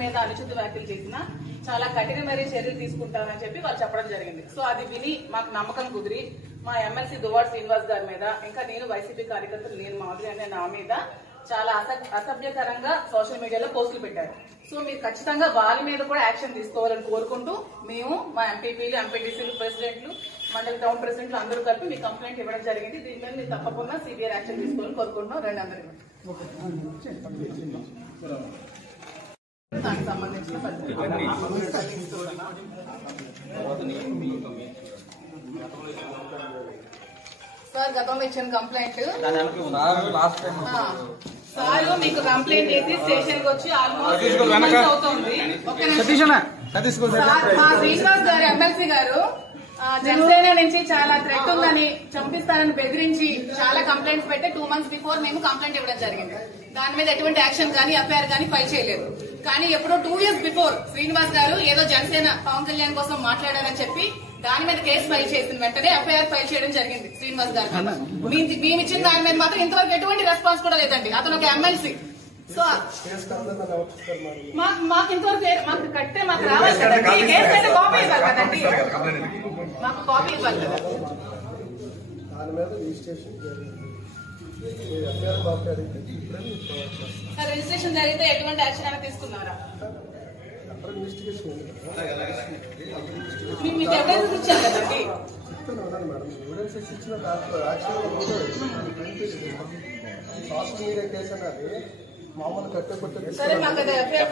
మీద అనుచిత వ్యాఖ్యలు చేసినా చాలా కఠినమైన చర్యలు తీసుకుంటామని చెప్పి వాళ్ళు చెప్పడం జరిగింది. సో అది విని మాకు నమ్మకం కుదిరి మా ఎమ్మెల్సీ దువ్వాడ శ్రీనివాస్ గారి మీద, ఇంకా నేను వైసీపీ కార్యకర్తలు నేను మాధురి అనే నా మీద చాలా అసభ్యకరంగా సోషల్ మీడియాలో పోస్టులు పెట్టారు. సో మీరు ఖచ్చితంగా వాళ్ళ మీద కూడా యాక్షన్ తీసుకోవాలని కోరుకుంటూ మేము మా ఎంపీపీలు, ఎంపీటీసీలు, ప్రెసిడెంట్లు, మండల టౌన్ ప్రెసిడెంట్లు అందరూ కలిపి మీ కంప్లైంట్ ఇవ్వడం జరిగింది. దీని మీద మీరు తప్పకుండా సివియర్ యాక్షన్ తీసుకోవాలని కోరుకుంటున్నాం. రెండు అందరూ దానికి సంబంధించిన సార్ గతంలో ఇచ్చిన కంప్లైంట్ సార్ మీకు కంప్లైంట్ చేసి స్టేషన్ కి వచ్చి ఆల్మోస్ట్ అవుతుంది. మా శ్రీనివాస్ గారు ఎమ్మెల్సీ గారు జనసేన నుంచి చాలా థ్రెట్ ఉందని, చంపిస్తారని బెదిరించి చాలా కంప్లైంట్స్ పెట్టి 2 months బిఫోర్ మేము కంప్లైంట్ ఇవ్వడం జరిగింది. దాని మీద ఎటువంటి యాక్షన్ కానీ ఎఫ్ఐఆర్ కానీ ఫైల్ చేయలేదు. కానీ ఎప్పుడో 2 years బిఫోర్ శ్రీనివాస్ గారు ఏదో జనసేన పవన్ కళ్యాణ్ కోసం మాట్లాడారని చెప్పి దాని మీద కేసు ఫైల్ చేసిన వెంటనే ఎఫ్ఐఆర్ ఫైల్ చేయడం జరిగింది శ్రీనివాస్ గారు. మేము ఇచ్చిన దాని మీద మాత్రం ఇంతవరకు ఎటువంటి రెస్పాన్స్ కూడా లేదండి. అతను ఒక ఎమ్మెల్సీ. సో మాకు ఇంతవరకు మాకు కట్టే మాకు రావాలి కదండి. కేసు అయితే కాపీ ఇవ్వాలి కదండి, మాకు కాపీ ఇవ్వాలి కదా. రిజిస్ట్రేషన్ జరిగితే ఎటువంటి యాక్షన్ అయినా తీసుకున్నారా? మీకు ఎవిడెన్స్ ఇచ్చారు కదండి. సరే మాకు ఎఫ్ఐఆర్